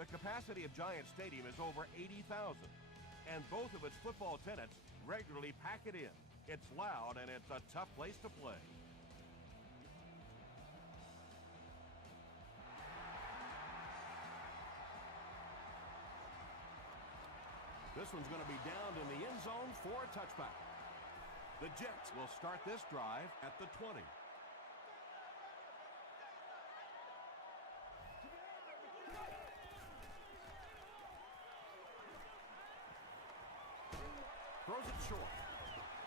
The capacity of Giant Stadium is over 80,000, and both of its football tenants regularly pack it in. It's loud and it's a tough place to play. This one's going to be downed in the end zone for a touchback. The Jets will start this drive at the 20. Throws it short.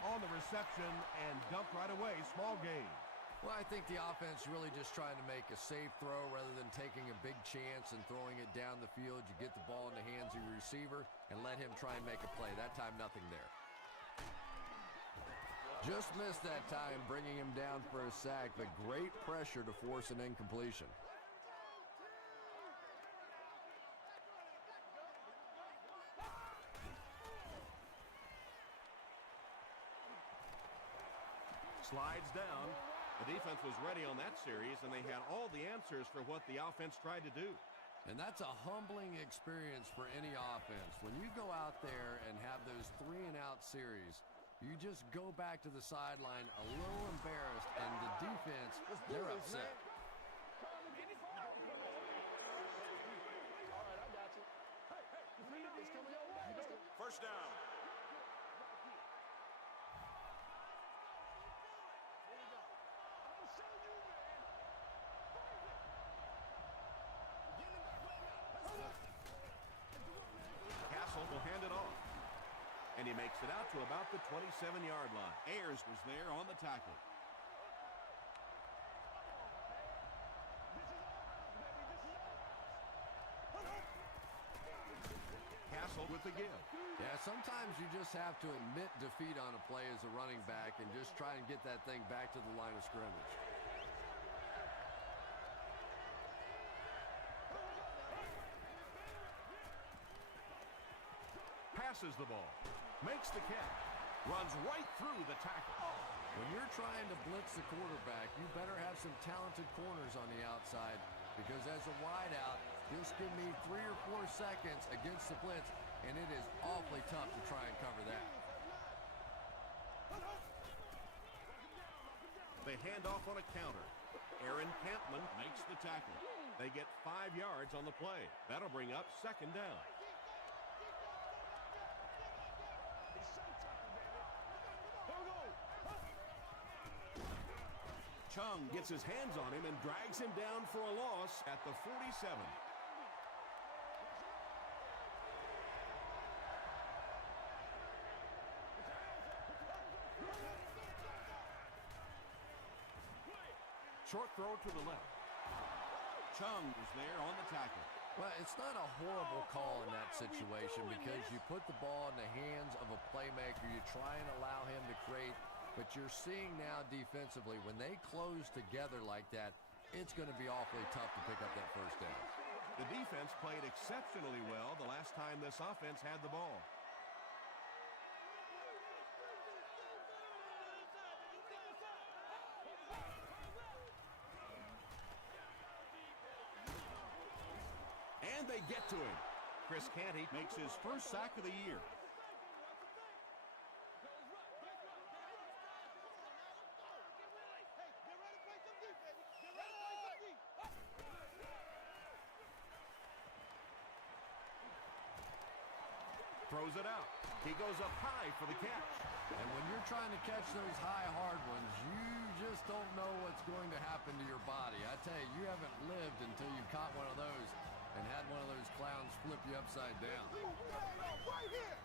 On the reception and dumped right away. Small gain. Well, I think the offense really just trying to make a safe throw rather than taking a big chance and throwing it down the field. You get the ball in the hands of your receiver and let him try and make a play. That time, nothing there. Just missed that time, bringing him down for a sack, but great pressure to force an incompletion. Slides down. The defense was ready on that series, and they had all the answers for what the offense tried to do. And that's a humbling experience for any offense. When you go out there and have those 3-and-out series, you just go back to the sideline a little embarrassed, and the defense, they're upset. First down. Castle will hand it off. And he makes it out to about the 27-yard line. Ayers was there on the tackle. Castle with the give. Yeah, sometimes you just have to admit defeat on a play as a running back and just try and get that thing back to the line of scrimmage. Passes the ball, makes the catch, runs right through the tackle. When you're trying to blitz the quarterback, you better have some talented corners on the outside, because as a wideout, just give me 3 or 4 seconds against the blitz, and it is awfully tough to try and cover that. They hand off on a counter. Aaron Campman makes the tackle. They get 5 yards on the play. That'll bring up second down. Chung gets his hands on him and drags him down for a loss at the 47. Short throw to the left. Chung is there on the tackle. Well, it's not a horrible call in that situation because you put the ball in the hands of a playmaker. You try and allow him to create. But you're seeing now defensively, when they close together like that, it's going to be awfully tough to pick up that first down. The defense played exceptionally well the last time this offense had the ball. And they get to him. Chris Canty makes his first sack of the year. Throws it out. He goes up high for the catch. And when you're trying to catch those high, hard ones, you just don't know what's going to happen to your body. I tell you, you haven't lived until you caught one of those and had one of those clowns flip you upside down. Right here.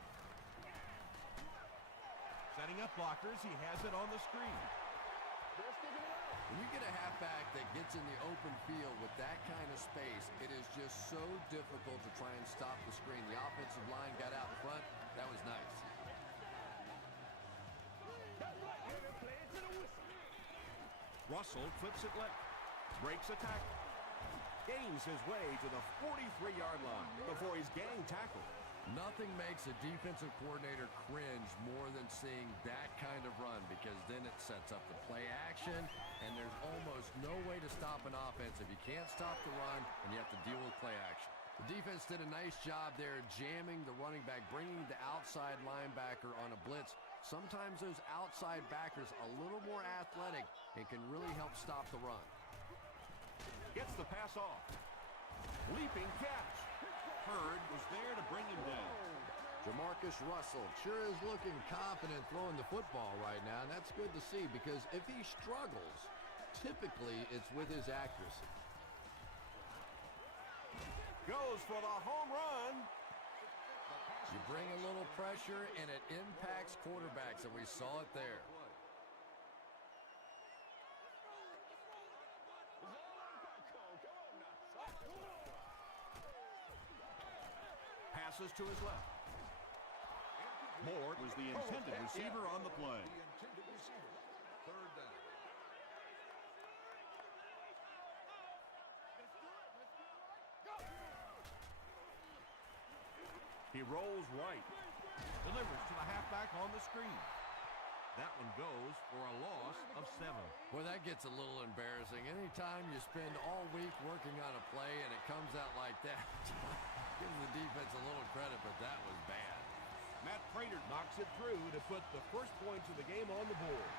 Setting up blockers, he has it on the screen. When you get a halfback that gets in the open field with that kind of space, it is just so difficult to try and stop the screen. The offensive line got out in front. That was nice. Russell flips it left. Breaks a tackle. Gains his way to the 43-yard line before he's gang tackled. Nothing makes a defensive coordinator cringe more than seeing that kind of run, because then it sets up the play action, and there's almost no way to stop an offense if you can't stop the run and you have to deal with play action. The defense did a nice job there jamming the running back, bringing the outside linebacker on a blitz. Sometimes those outside backers a little more athletic and can really help stop the run. Gets the pass off. Leaping catch. Hurd was there to bring him down. Jamarcus Russell sure is looking confident throwing the football right now, and that's good to see because if he struggles, typically it's with his accuracy. Goes for the home run. You bring a little pressure, and it impacts quarterbacks, and we saw it there. Passes to his left. Moore was the intended receiver on the play. Third down. He rolls right. Delivers to the halfback on the screen. That one goes for a loss of 7. Boy, that gets a little embarrassing. Anytime you spend all week working on a play and it comes out like that, give the defense a little credit, but that was bad. Matt Prater knocks it through to put the first points of the game on the board.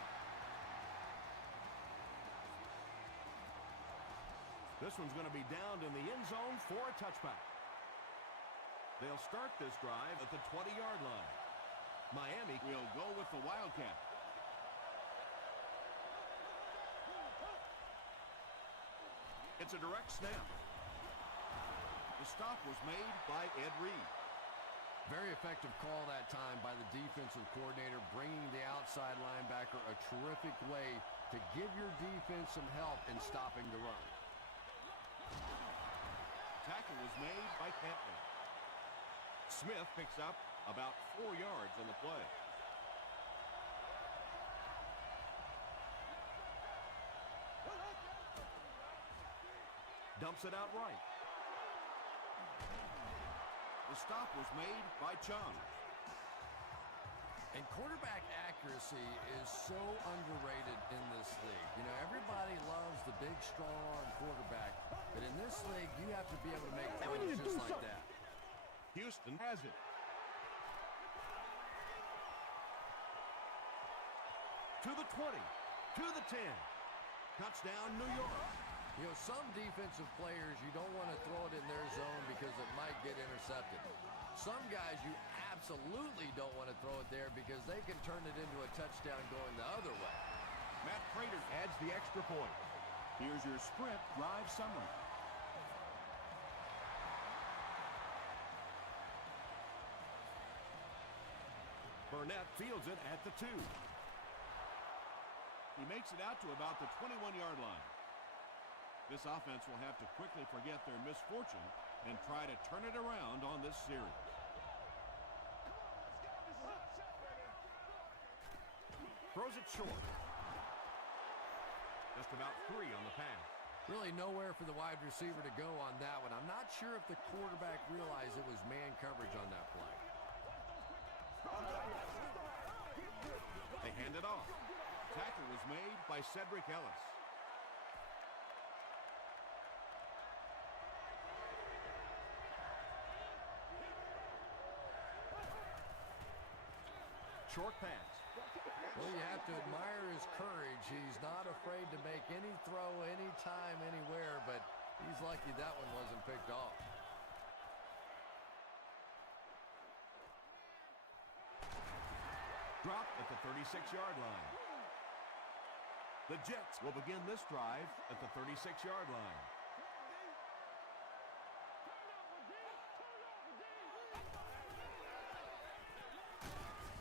This one's going to be downed in the end zone for a touchback. They'll start this drive at the 20-yard line. Miami will go with the Wildcat. It's a direct snap. The stop was made by Ed Reed. Very effective call that time by the defensive coordinator, bringing the outside linebacker a terrific way to give your defense some help in stopping the run. Tackle was made by Cantley. Smith picks up about 4 yards on the play. Dumps it out right. The stop was made by Chung. And quarterback accuracy is so underrated in this league. You know, everybody loves the big, strong quarterback, but in this league, you have to be able to make throws just like that. Houston has it. To the 20, to the 10. Touchdown, New York. You know, some defensive players, you don't want to throw it in their zone because it might get intercepted. Some guys, you absolutely don't want to throw it there because they can turn it into a touchdown going the other way. Matt Prater adds the extra point. Here's your sprint drive summary. Burnett fields it at the 2. He makes it out to about the 21-yard line. This offense will have to quickly forget their misfortune and try to turn it around on this series. Throws it short. Just about 3 on the pass. Really nowhere for the wide receiver to go on that one. I'm not sure if the quarterback realized it was man coverage on that play. They hand it off. Tackle was made by Cedric Ellis. Short pass. Well, you have to admire his courage. He's not afraid to make any throw, anytime, anywhere, but he's lucky that one wasn't picked off. Dropped at the 36-yard line. The Jets will begin this drive at the 36-yard line.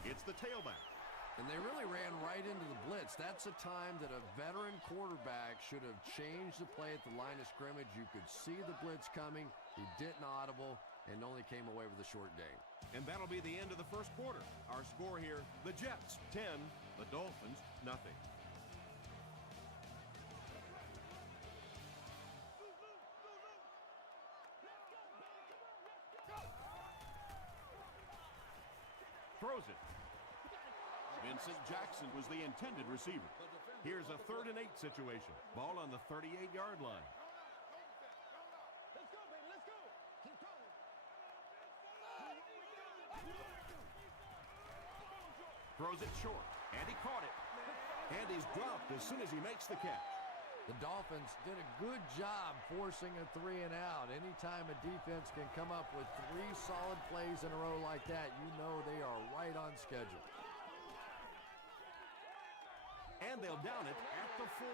It's the tailback. And they really ran right into the blitz. That's a time that a veteran quarterback should have changed the play at the line of scrimmage. You could see the blitz coming. He didn't audible and only came away with a short gain. And that'll be the end of the first quarter. Our score here, the Jets 10, the Dolphins nothing. Throws it. Vincent Jackson was the intended receiver. Here's a 3rd and 8 situation. Ball on the 38-yard line. Let's go, baby. Let's go. Keep going. Throws it short, and he caught it. And he's dropped as soon as he makes the catch. The Dolphins did a good job forcing a 3 and out. Anytime a defense can come up with 3 solid plays in a row like that, you know they are right on schedule. And they'll down it at the 4.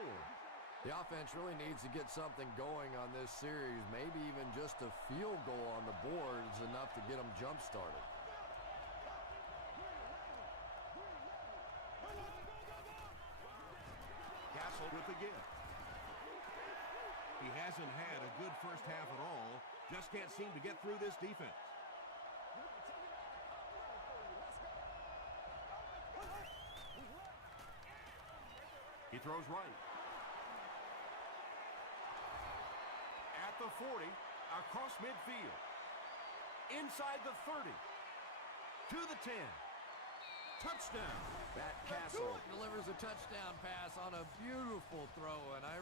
The offense really needs to get something going on this series. Maybe even just a field goal on the board is enough to get them jump-started. Castle with the gift. He hasn't had a good first half at all. Just can't seem to get through this defense. He throws right. At the 40, across midfield. Inside the 30. To the 10. Touchdown. Matt Castle delivers a touchdown pass on a beautiful throw, and I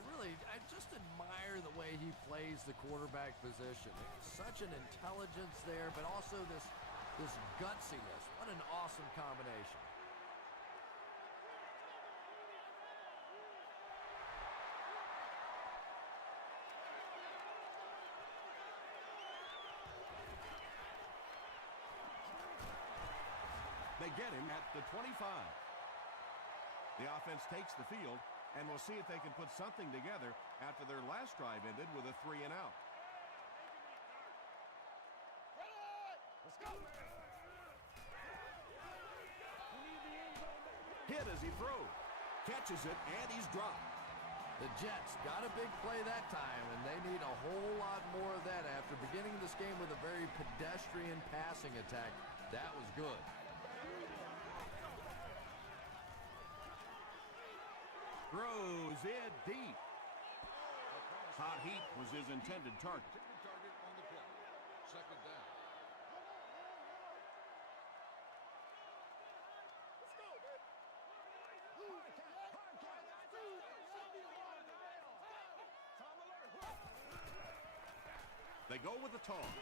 just admire the way he plays the quarterback position. Such an intelligence there, but also this gutsiness. What an awesome combination. They get him at the 25. The offense takes the field, and we'll see if they can put something together after their last drive ended with a 3 and out. Let's go. Hit as he throws. Catches it, and he's dropped. The Jets got a big play that time, and they need a whole lot more of that after beginning this game with a very pedestrian passing attack. That was good. Throws it deep. Hot heat was his intended target. Target on the play. Second down. Let's go, baby. They go with the toss.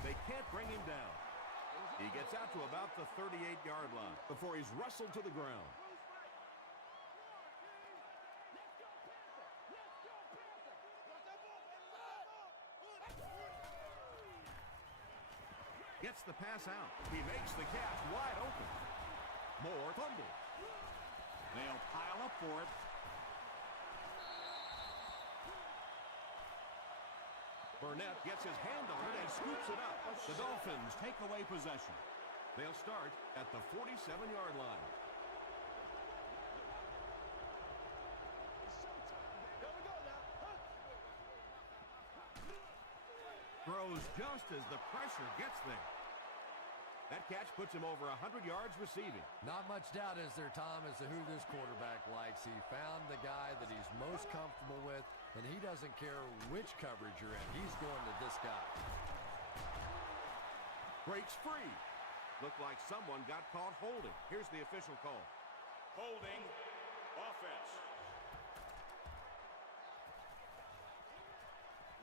They can't bring him down. He gets out to about the 38-yard line before he's wrestled to the ground. Gets the pass out. He makes the catch wide open. More fumble. They'll pile up for it. Burnett gets his hand on it and scoops it up. The Dolphins take away possession. They'll start at the 47-yard line. Throws just as the pressure gets there. That catch puts him over 100 yards receiving. Not much doubt, is there, Tom, as to who this quarterback likes. He found the guy that he's most comfortable with, and he doesn't care which coverage you're in. He's going to this guy. Breaks free. Looked like someone got caught holding. Here's the official call. Holding offense.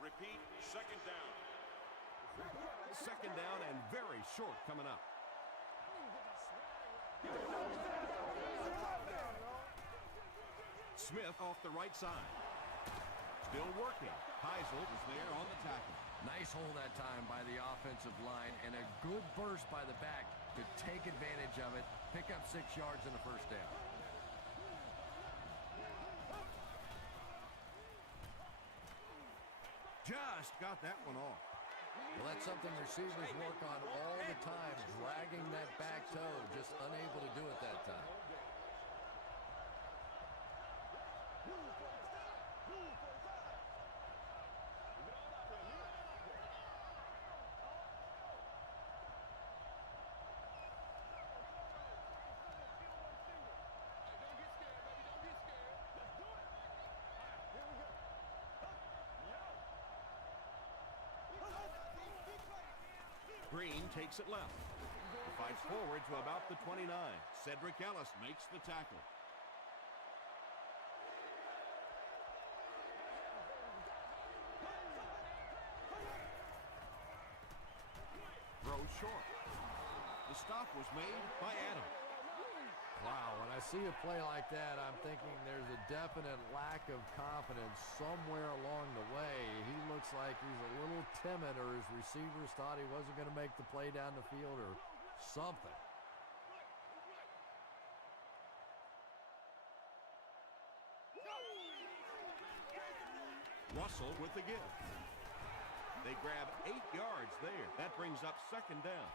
Repeat, second down. Second down and very short coming up. Smith off the right side. Still working. Heisel is there on the tackle. Nice hold that time by the offensive line, and a good burst by the back to take advantage of it, pick up 6 yards and a first down. Just got that one off. Well, that's something receivers work on all the time, dragging that back toe, just unable to do it that time. Green takes it left. Fights forward to about the 29. Cedric Ellis makes the tackle. Throws short. The stop was made by Adam. Wow, when I see a play like that, I'm thinking there's a definite lack of confidence somewhere along the way. He looks like he's a little timid, or his receivers thought he wasn't going to make the play down the field or something. Russell with the give. They grab 8 yards there. That brings up second down.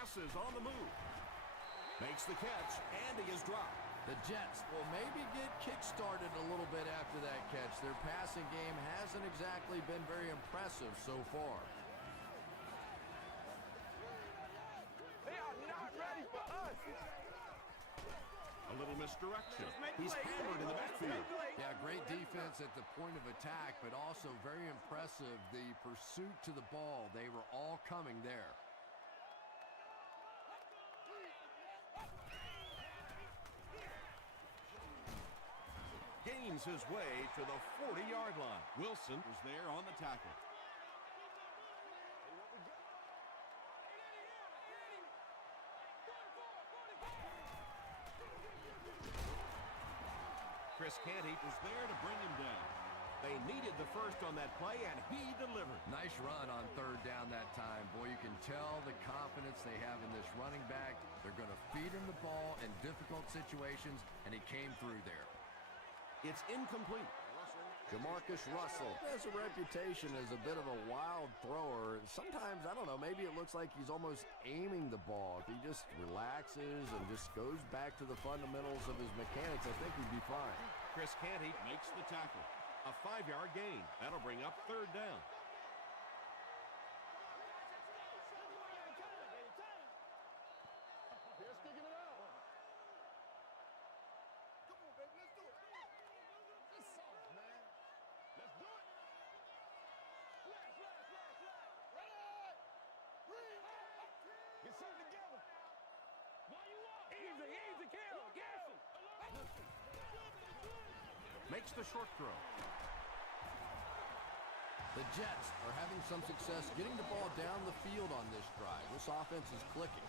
Passes on the move. Makes the catch, and he is dropped. The Jets will maybe get kick-started a little bit after that catch. Their passing game hasn't exactly been very impressive so far. They are not ready for us. A little misdirection. He's hammered in the backfield. Yeah, great defense at the point of attack, but also very impressive, the pursuit to the ball. They were all coming there. Gains his way to the 40-yard line. Wilson was there on the tackle. Chris Canty was there to bring him down. They needed the first on that play, and he delivered. Nice run on third down that time. Boy, you can tell the confidence they have in this running back. They're going to feed him the ball in difficult situations, and he came through there. It's incomplete. Jamarcus Russell has a reputation as a bit of a wild thrower. Sometimes, I don't know, maybe it looks like he's almost aiming the ball. If he just relaxes and just goes back to the fundamentals of his mechanics, I think he'd be fine. Chris Canty makes the tackle. A 5-yard gain. That'll bring up third down. They're sticking it out. Come on, baby, let's do it. It's soft, man. Let's do it. Flash. Ready? Breathe. Get something together. Easy, Carol. Makes the short throw. The Jets are having some success getting the ball down the field on this drive. This offense is clicking.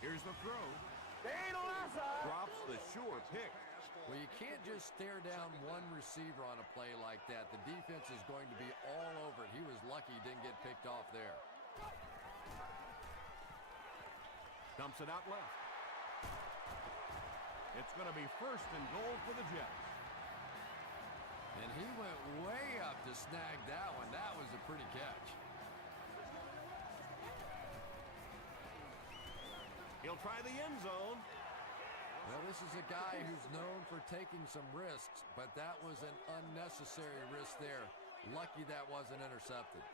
Here's the throw. They ain't on our side. Drops the sure pick. Well, you can't just stare down one receiver on a play like that. The defense is going to be all over it. He was lucky he didn't get picked off there. Dumps it out left. It's going to be first and goal for the Jets. And he went way up to snag that one. That was a pretty catch. He'll try the end zone. Well, this is a guy who's known for taking some risks, but that was an unnecessary risk there. Lucky that wasn't intercepted.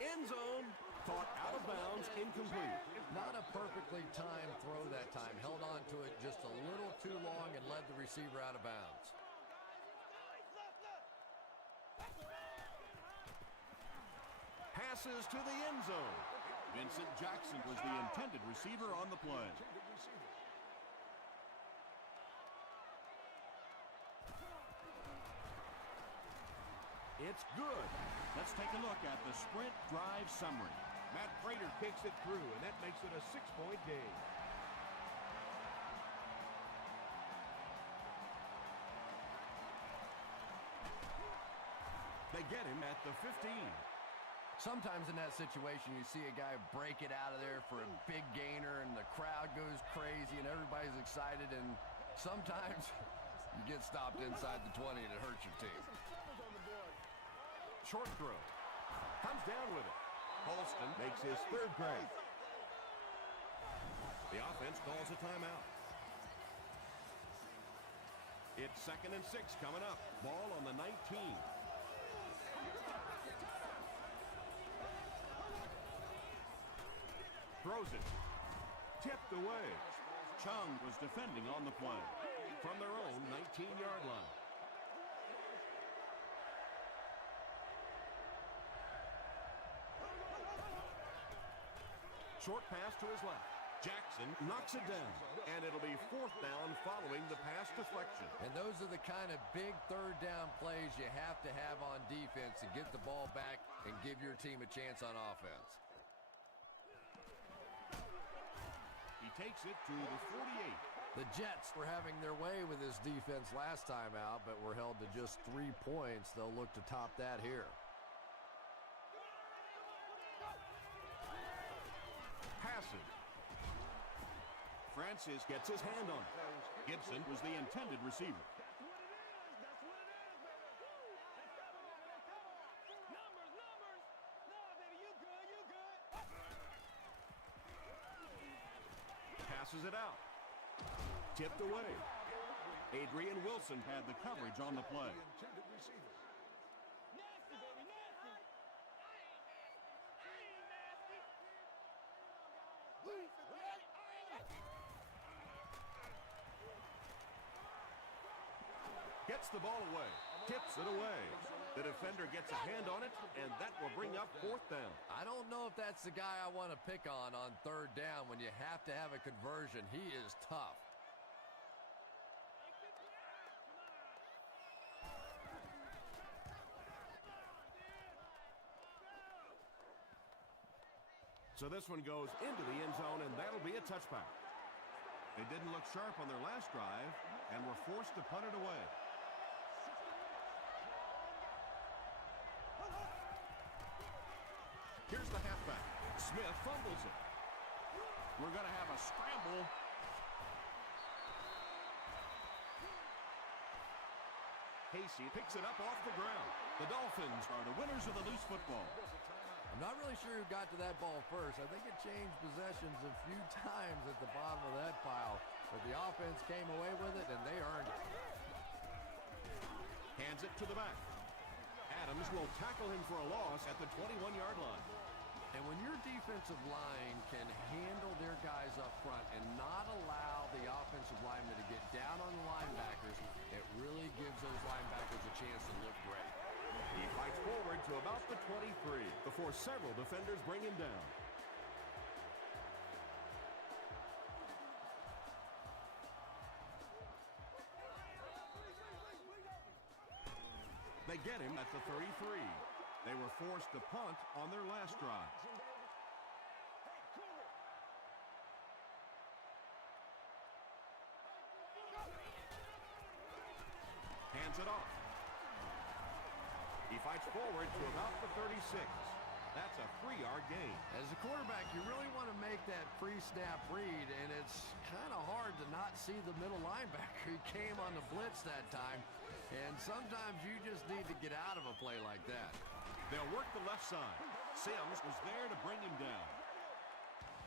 End zone. Caught out of bounds, incomplete. Not a perfectly timed throw that time. Held on to it just a little too long and led the receiver out of bounds. Passes to the end zone. Vincent Jackson was the intended receiver on the play. It's good. Let's take a look at the sprint drive summary. Matt Prater kicks it through, and that makes it a 6-point game. They get him at the 15. Sometimes in that situation, you see a guy break it out of there for a big gainer, and the crowd goes crazy, and everybody's excited, and sometimes you get stopped inside the 20, and it hurts your team. Short throw. Comes down with it. Holston makes his third grade. The offense calls a timeout. It's 2nd and 6 coming up. Ball on the 19. Throws it. Tipped away. Chung was defending on the play. From their own 19-yard line. Short pass to his left. Jackson knocks it down, and it'll be 4th down following the pass deflection. And those are the kind of big third down plays you have to have on defense to get the ball back and give your team a chance on offense. He takes it to the 48. The Jets were having their way with this defense last time out, but were held to just 3 points. They'll look to top that here. Passes. Francis gets his hand on it. Gibson was the intended receiver. That's what it is. That's what it is, baby. Woo! Let's go, baby. Come on. Numbers, numbers. No, baby, you good, you good. Passes it out. Tipped away. Adrian Wilson had the coverage on the play. Nasty, baby, nasty. I ain't nasty. Gets the ball away. Tips it away. The defender gets a hand on it, and that will bring up 4th down. I don't know if that's the guy I want to pick on 3rd down when you have to have a conversion. He is tough. So this one goes into the end zone, and that'll be a touchback. They didn't look sharp on their last drive and were forced to punt it away. Here's the halfback. Smith fumbles it. We're going to have a scramble. Casey picks it up off the ground. The Dolphins are the winners of the loose football. I'm not really sure who got to that ball first. I think it changed possessions a few times at the bottom of that pile. But the offense came away with it, and they earned it. Hands it to the back. Adams will tackle him for a loss at the 21-yard line. And when your defensive line can handle their guys up front and not allow the offensive linemen to get down on the linebackers, it really gives those linebackers a chance to look great. He fights forward to about the 23 before several defenders bring him down. They get him at the 33. They were forced to punt on their last drive. Hands it off. He fights forward to about the 36. That's a 3-yard gain. As a quarterback, you really want to make that pre-snap read, and it's kind of hard to not see the middle linebacker. He came on the blitz that time, and sometimes you just need to get out of a play like that. They'll work the left side. Sims was there to bring him down.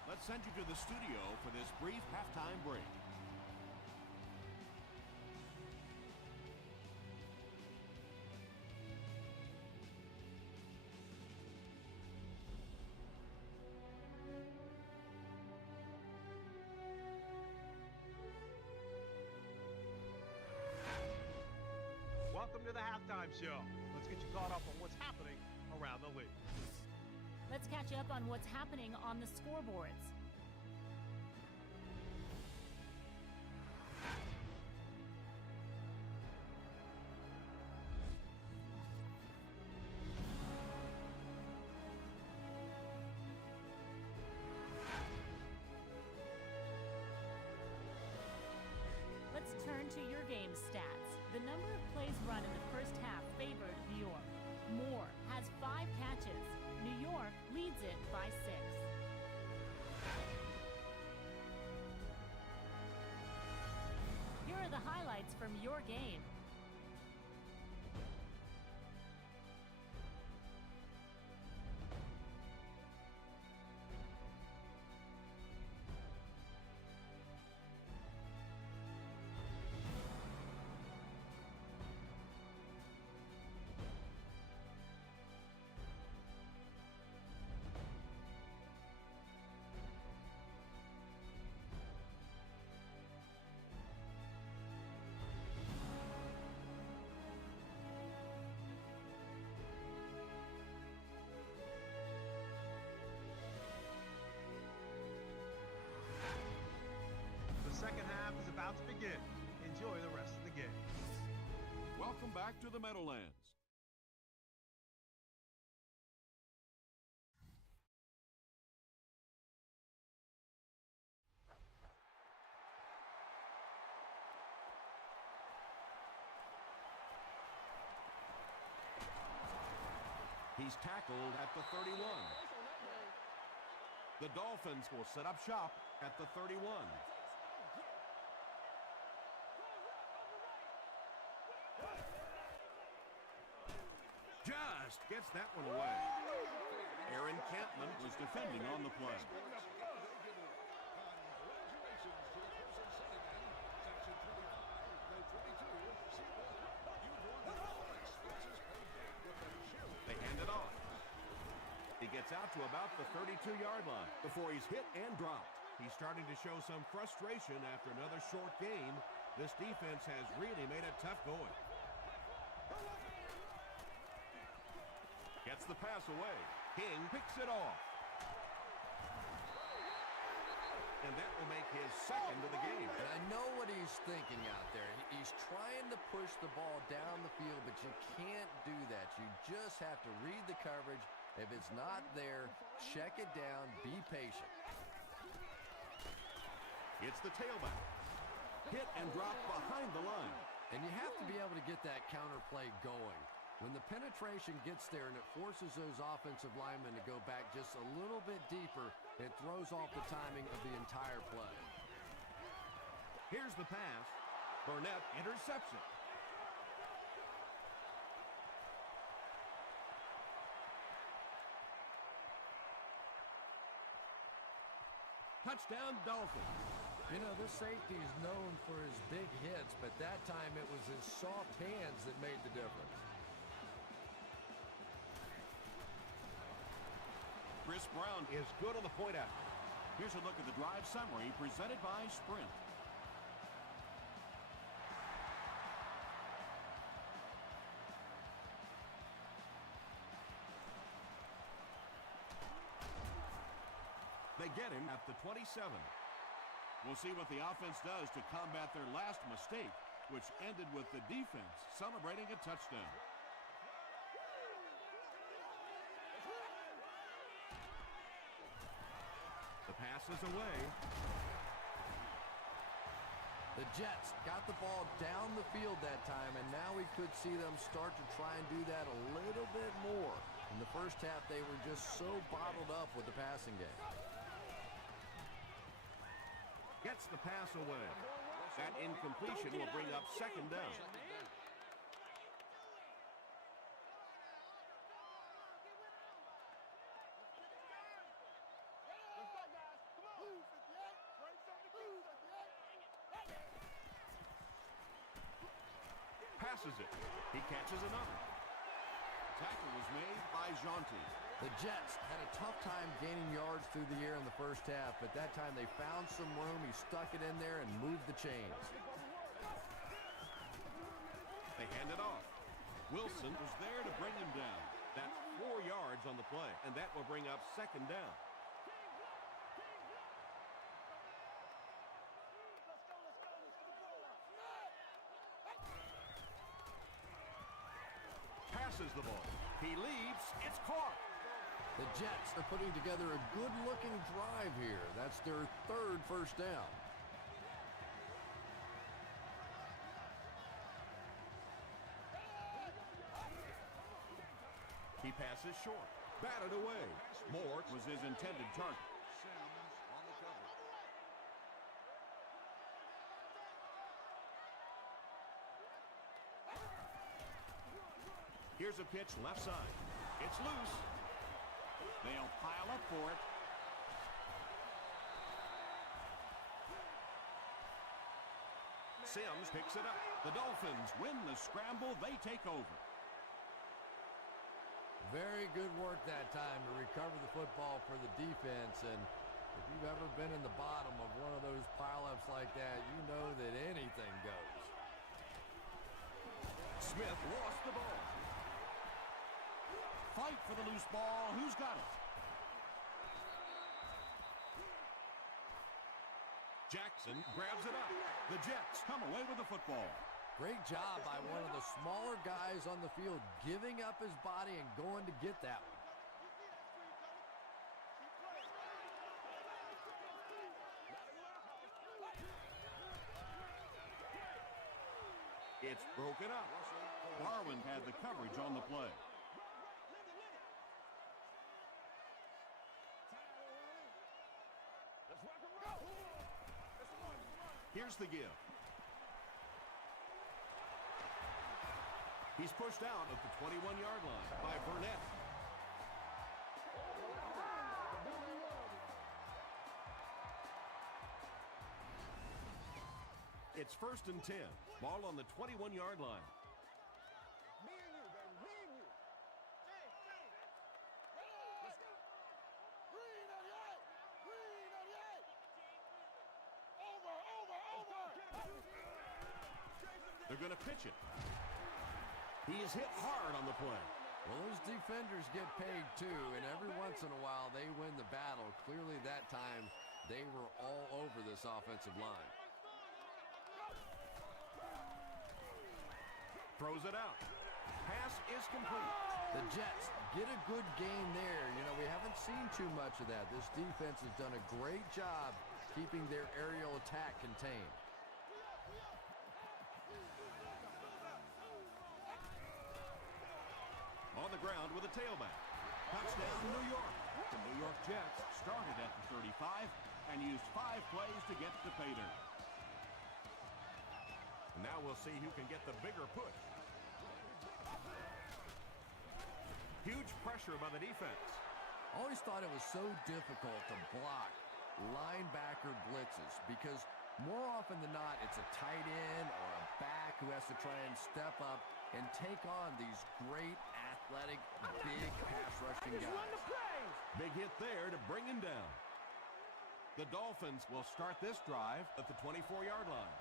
Let's send you to the studio for this brief halftime break. Welcome to the halftime show. Let's get you caught up on what's happening around the league. Let's catch up on what's happening on the scoreboards. Let's turn to your game stats. The number of plays run in the first half favored New York. Moore has 5 catches. New York leads it by 6. Here are the highlights from your game. begin. Enjoy the rest of the game. Welcome back to the Meadowlands. He's tackled at the 31. The Dolphins will set up shop at the 31. Just gets that one away. Aaron Campman was defending on the play. They hand it off. He gets out to about the 32-yard line before he's hit and dropped. He's starting to show some frustration after another short game. This defense has really made it tough going. Gets the pass away. King picks it off. And that will make his second of the game. And I know what he's thinking out there. He's trying to push the ball down the field, but you can't do that. You just have to read the coverage. If it's not there, check it down, be patient. It's the tailback. Hit and drop behind the line. And you have to be able to get that counter play going. When the penetration gets there and it forces those offensive linemen to go back just a little bit deeper, it throws off the timing of the entire play. Here's the pass. Burnett intercepts it. Touchdown, Dolphins. You know, this safety is known for his big hits, but that time it was his soft hands that made the difference. Chris Brown is good on the point out. Here's a look at the drive summary presented by Sprint. They get him at the 27. We'll see what the offense does to combat their last mistake, which ended with the defense celebrating a touchdown. The pass is away. The Jets got the ball down the field that time, and now we could see them start to try and do that a little bit more. In the first half, they were just so bottled up with the passing game. Gets the pass away. That incompletion will bring up second down. Passes it. He catches another. Tackle was made by Jonti. The Jets had a tough time gaining yards through the air in the first half, but that time they found some room. He stuck it in there and moved the chains. They hand it off. Wilson was there to bring him down. That's 4 yards on the play, and that will bring up second down. Passes the ball. He leaps. It's caught. The Jets are putting together a good-looking drive here. That's their third first down. He passes short. Batted away. Moore was his intended target. Here's a pitch left side. It's loose. They'll pile up for it. Sims picks it up. The Dolphins win the scramble. They take over. Very good work that time to recover the football for the defense. And if you've ever been in the bottom of one of those pileups like that, you know that anything goes. Smith lost the ball. Fight for the loose ball. Who's got it? Jackson grabs it up. The Jets come away with the football. Great job by one of the smaller guys on the field, giving up his body and going to get that one. It's broken up. Barwin had the coverage on the play. Here's the give. He's pushed out at the 21-yard line by Burnett. It's 1st and 10. Ball on the 21-yard line. Me and you, baby. Me and you. Green 88. Green 88. Over. They're going to pitch it. He is hit hard on the play. Well, those defenders get paid too, and every once in a while they win the battle. Clearly that time they were all over this offensive line. Throws it out. Pass is complete. The Jets get a good game there. You know, we haven't seen too much of that. This defense has done a great job keeping their aerial attack contained. On the ground with a tailback. Touchdown, New York. The New York Jets started at the 35 and used 5 plays to get to pay dirt. Now we'll see who can get the bigger push. Huge pressure by the defense. Always thought it was so difficult to block linebacker blitzes because more often than not it's a tight end or a back who has to try and step up and take on these great athletic big pass rushing guys. Big hit there to bring him down. The Dolphins will start this drive at the 24-yard line.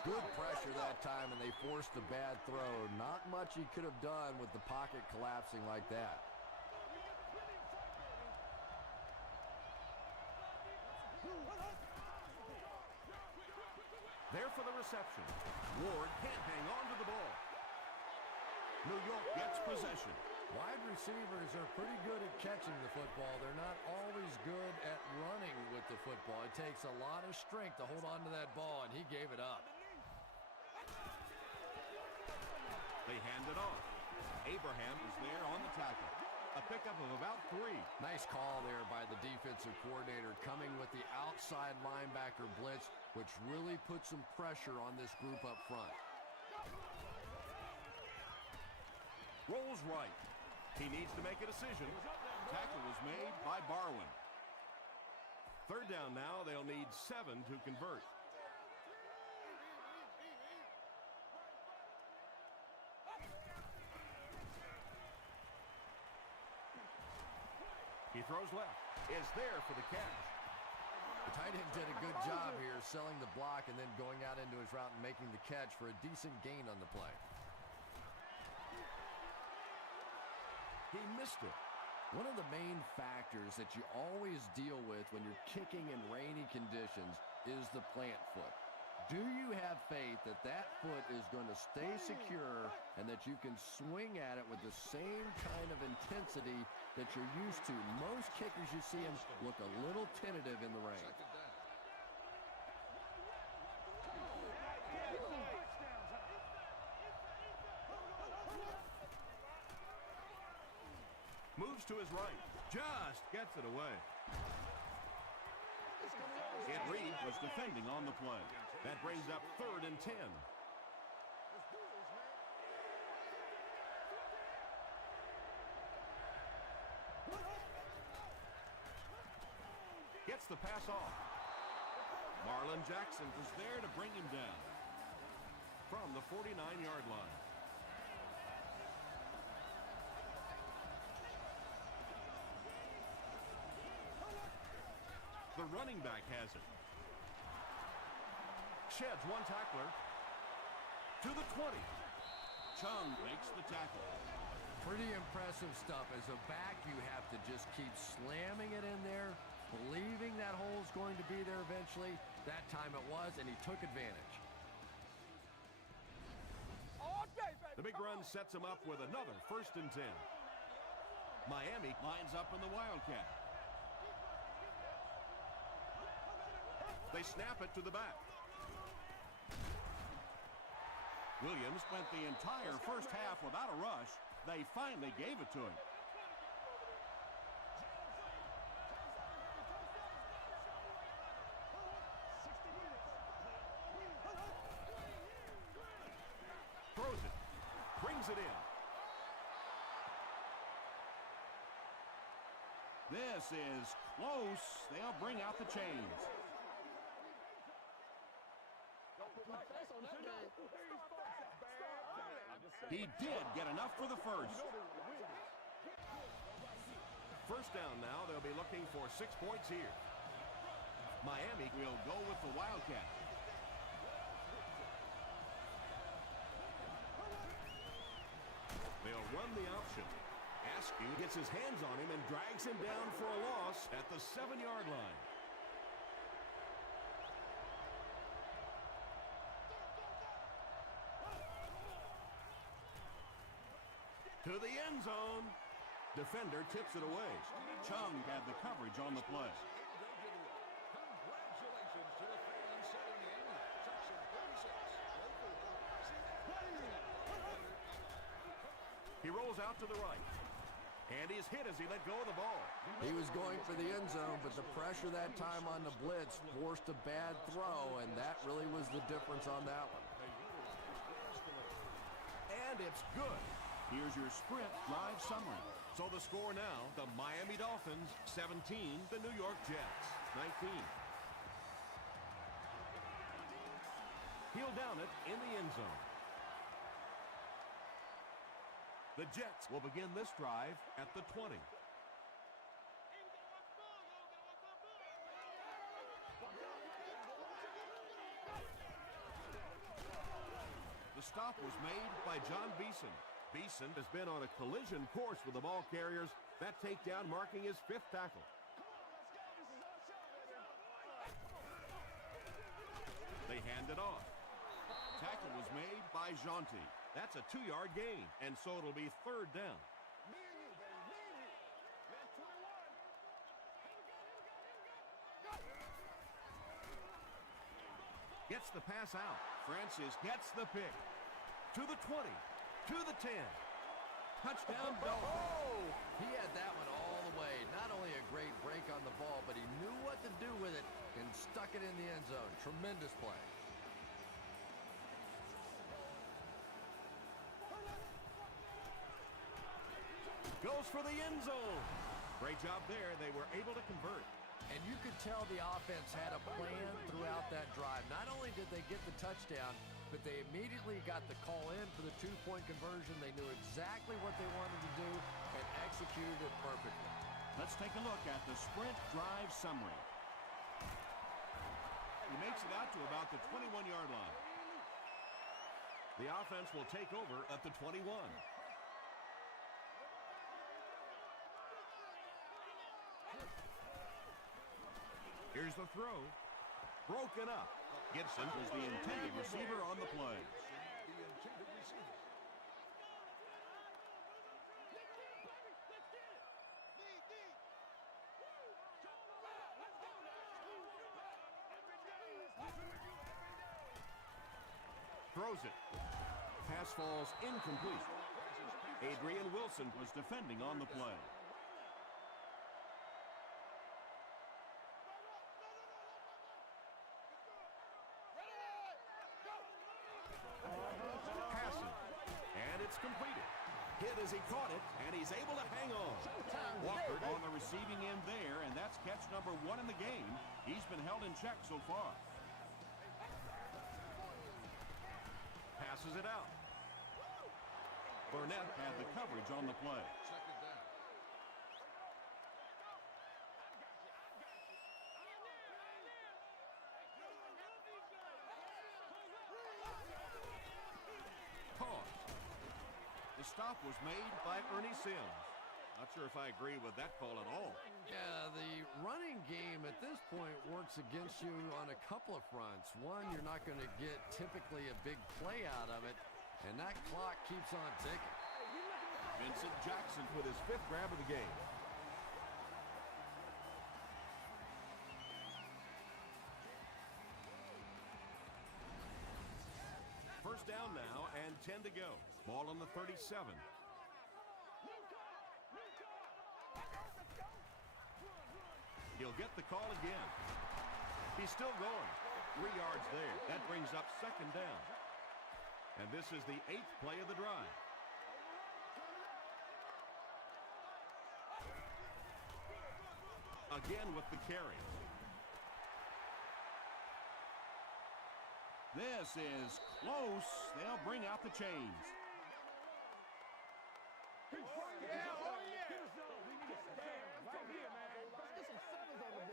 Good pressure that time, and they forced a bad throw. Not much he could have done with the pocket collapsing like that. There for the reception. Ward can't hang on to the ball. New York gets possession. Wide receivers are pretty good at catching the football. They're not always good at running with the football. It takes a lot of strength to hold on to that ball, and he gave it up. They hand it off. Abraham is there on the tackle. A pickup of about 3. Nice call there by the defensive coordinator, coming with the outside linebacker blitz, which really put some pressure on this group up front. Rolls right. He needs to make a decision. Tackle was made by Barwin. 3rd down now. They'll need 7 to convert. He throws left. Is there for the catch. The tight end did a good job here selling the block and then going out into his route and making the catch for a decent gain on the play. He missed it. One of the main factors that you always deal with when you're kicking in rainy conditions is the plant foot. Do you have faith that that foot is going to stay secure and that you can swing at it with the same kind of intensity that you're used to? Most kickers you see them look a little tentative in the rain. Moves to his right. Just gets it away. Ed Reed was defending on the play. That brings up 3rd and 10. Gets the pass off. Marlon Jackson was there to bring him down from the 49-yard line. The running back has it. Sheds one tackler to the 20. Chung makes the tackle. Pretty impressive stuff. As a back, you have to just keep slamming it in there, believing that hole's going to be there eventually. That time it was, and he took advantage. The big run sets him up with another 1st and 10. Miami lines up in the Wildcat. They snap it to the back. Williams went the entire first half without a rush. They finally gave it to him. Throws it. Brings it in. This is close. They'll bring out the chains. He did get enough for the first. First down now. They'll be looking for 6 points here. Miami will go with the Wildcat. They'll run the option. Askew gets his hands on him and drags him down for a loss at the 7-yard line. To the end zone. Defender tips it away. Chung had the coverage on the play. Congratulations to the fans sitting in section 36. He rolls out to the right. And he's hit as he let go of the ball. He was going for the end zone, but the pressure that time on the blitz forced a bad throw, and that really was the difference on that one. And it's good. Here's your sprint drive summary. So the score now, the Miami Dolphins 17, the New York Jets 19. He'll down it in the end zone. The Jets will begin this drive at the 20. The stop was made by John Beeson. Beeson has been on a collision course with the ball carriers. That takedown marking his 5th tackle. They hand it off. Tackle was made by Jonty. That's a 2-yard gain, and so it'll be 3rd down. Gets the pass out. Francis gets the pick. To the 20. To the 10. Touchdown, Dolphins. He had that one all the way. Not only a great break on the ball, but he knew what to do with it and stuck it in the end zone. Tremendous play. Goes for the end zone. Great job there. They were able to convert. And you could tell the offense had a plan throughout that drive. Not only did they get the touchdown, but they immediately got the call in for the 2-point conversion. They knew exactly what they wanted to do and executed it perfectly. Let's take a look at the sprint drive summary. He makes it out to about the 21-yard line. The offense will take over at the 21. Here's the throw. Broken up. Gibson was the intended receiver on the play. Throws it. Pass falls incomplete. Adrian Wilson was defending on the play. Passing. And it's completed. Hit as he caught it, and he's able to hang on. Walker on the receiving end there, and that's catch number 1 in the game. He's been held in check so far. Passes it out. Burnett had the coverage on the play. Caught. stop was made by Ernie Sims. Not sure if I agree with that call at all. Yeah, the running game at this point works against you on a couple of fronts. One, you're not going to get typically a big play out of it, and that clock keeps on ticking. Vincent Jackson with his 5th grab of the game. First down now and 10 to go. Ball on the 37. He'll get the call again. He's still going. 3 yards there. That brings up 2nd down. And this is the 8th play of the drive. Again with the carry. This is close. They'll bring out the chains.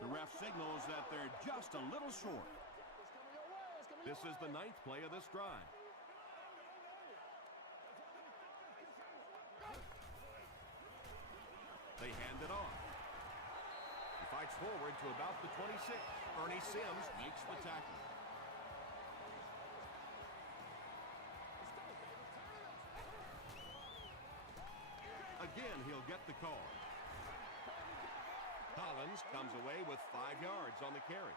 The ref signals that they're just a little short. This is the 9th play of this drive. They hand it off. He fights forward to about the 26. Ernie Sims makes the tackle. Again, he'll get the call. Collins comes away with 5 yards on the carry.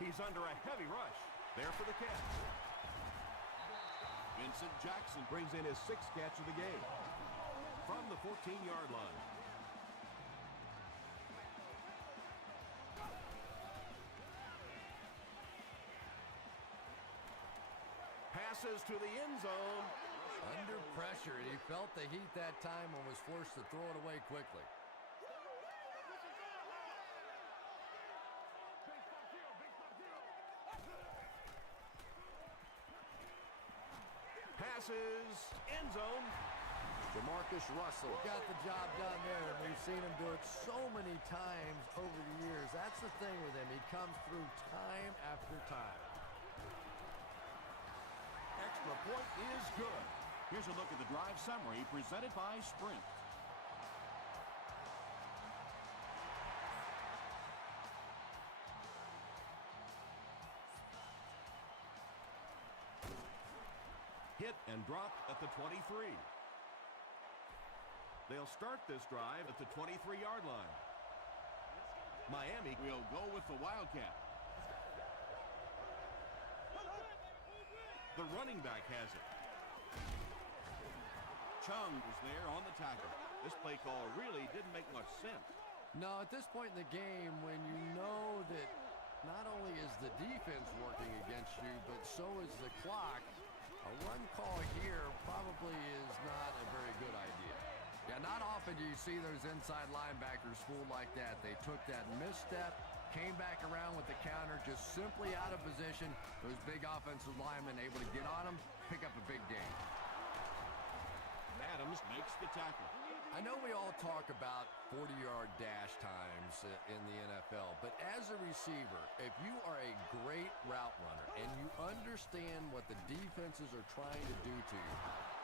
He's under a heavy rush. There for the catch. Vincent Jackson brings in his 6th catch of the game. From the 14-yard line. Passes to the end zone. Under pressure, and he felt the heat that time and was forced to throw it away quickly. Passes, end zone. DeMarcus Russell got the job done there, and we've seen him do it so many times over the years. That's the thing with him. He comes through time after time. Extra point is good. Here's a look at the drive summary presented by Sprint. Hit and dropped at the 23. They'll start this drive at the 23-yard line. Miami will go with the Wildcat. The running back has it. Chung was there on the tackle. This play call really didn't make much sense. No, at this point in the game, when you know that not only is the defense working against you, but so is the clock, a run call here probably is not a very good idea. Yeah, not often do you see those inside linebackers fooled like that. They took that misstep, came back around with the counter, just simply out of position. Those big offensive linemen able to get on them, pick up a big gain. Adams makes the tackle. I know we all talk about 40-yard dash times in the NFL, but as a receiver, if you are a great route runner and you understand what the defenses are trying to do to you,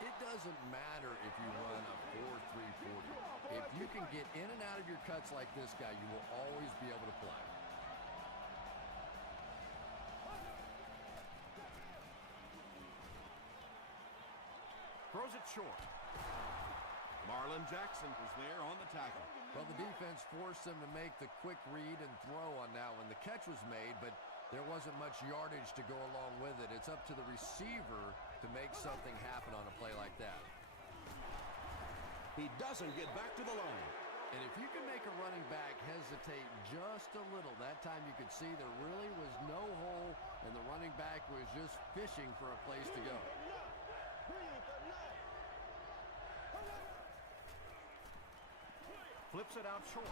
it doesn't matter if you run a 4.3 40. If you can get in and out of your cuts like this guy, you will always be able to play. Throws it short. Marlon Jackson was there on the tackle. Well, the defense forced them to make the quick read and throw on that one. The catch was made, but there wasn't much yardage to go along with it. It's up to the receiver to make something happen on a play like that. He doesn't get back to the line. And if you can make a running back hesitate just a little, that time you could see there really was no hole, and the running back was just fishing for a place to go. Flips it out short.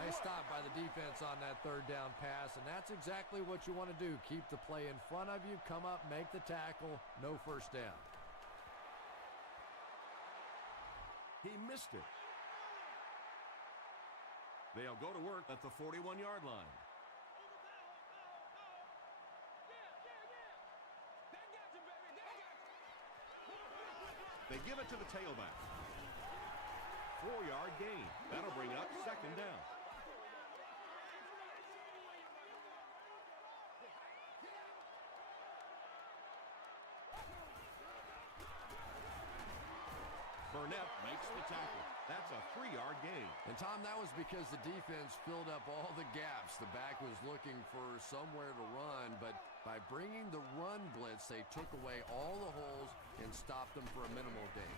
Nice stop by the defense on that 3rd down pass, and that's exactly what you want to do. Keep the play in front of you, come up, make the tackle, no first down. He missed it. They'll go to work at the 41-yard line. They give it to the tailback. 4-yard gain. That'll bring up second down. Burnett makes the tackle. That's a 3-yard gain. And, Tom, that was because the defense filled up all the gaps. The back was looking for somewhere to run, but by bringing the run blitz, they took away all the holes and stopped them for a minimal gain.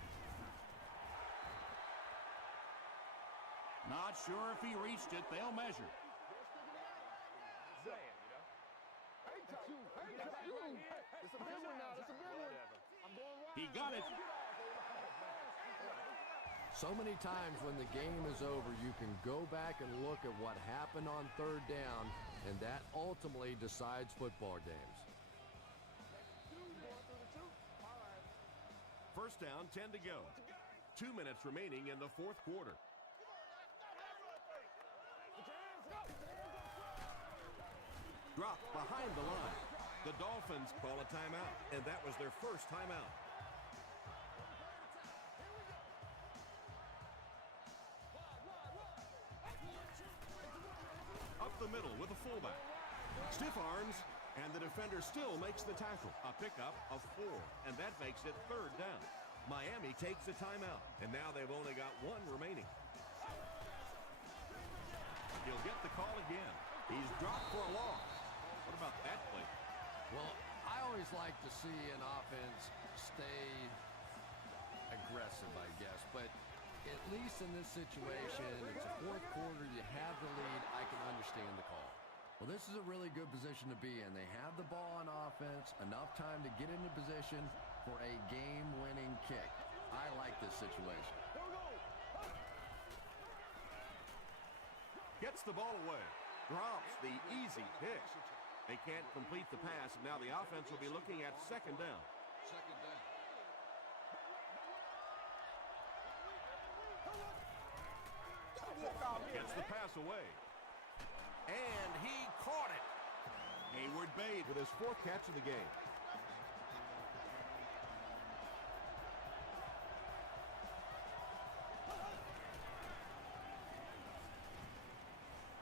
Not sure if he reached it. They'll measure. It's a big one now. It's a big one. He got it. So many times when the game is over, you can go back and look at what happened on third down, and that ultimately decides football games. First down, 10 to go. 2 minutes remaining in the fourth quarter. Drop behind the line. The Dolphins call a timeout, and that was their first timeout. Up the middle with a fullback. Stiff arms, and the defender still makes the tackle. A pickup of 4, and that makes it third down. Miami takes a timeout, and now they've only got 1 remaining. He'll get the call again. He's dropped for a loss. What about that play? Well, I always like to see an offense stay aggressive, I guess, but at least in this situation, it's a fourth quarter, you have the lead, I can understand the call. Well, this is a really good position to be in. They have the ball on offense, enough time to get into position for a game-winning kick. I like this situation. Gets the ball away. Drops the easy pick. They can't complete the pass, and now the offense will be looking at second down. Second down. Gets the pass away. And he caught it. Hayward Bade with his 4th catch of the game.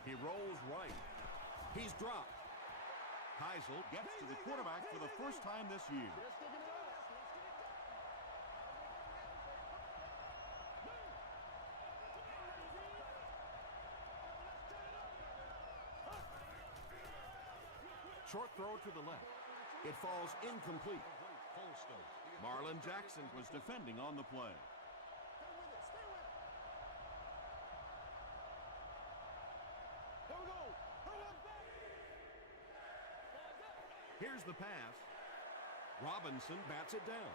He rolls right. He's dropped. Heisel gets to the quarterback for the first time this year. Short throw to the left. It falls incomplete. Marlon Jackson was defending on the play. Here's the pass. Robinson bats it down.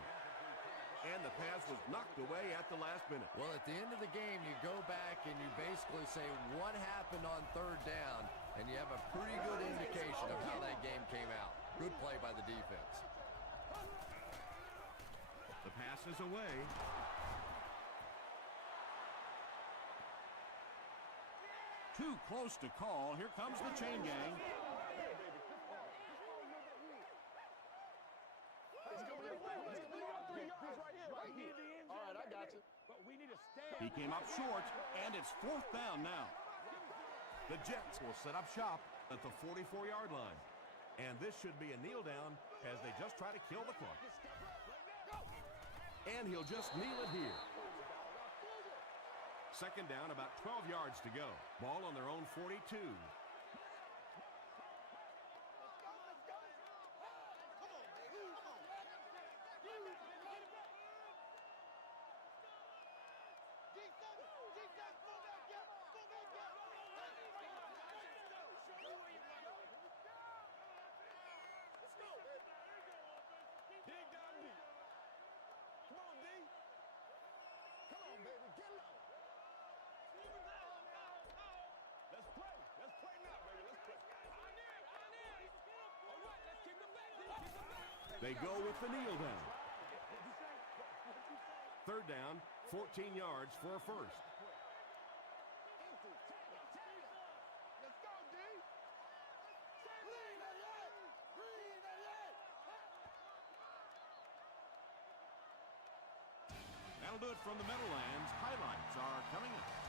And the pass was knocked away at the last minute. Well, at the end of the game, you go back and you basically say what happened on third down, and you have a pretty good indication of how that game came out. Good play by the defense. The pass is away. Too close to call. Here comes the chain gang. He came up short, and it's 4th down now. The Jets will set up shop at the 44-yard line. And this should be a kneel down as they just try to kill the clock. And he'll just kneel it here. Second down, about 12 yards to go. Ball on their own 42. They go with the kneel down. Third down, 14 yards for a first. That'll do it from the Meadowlands. Highlights are coming up.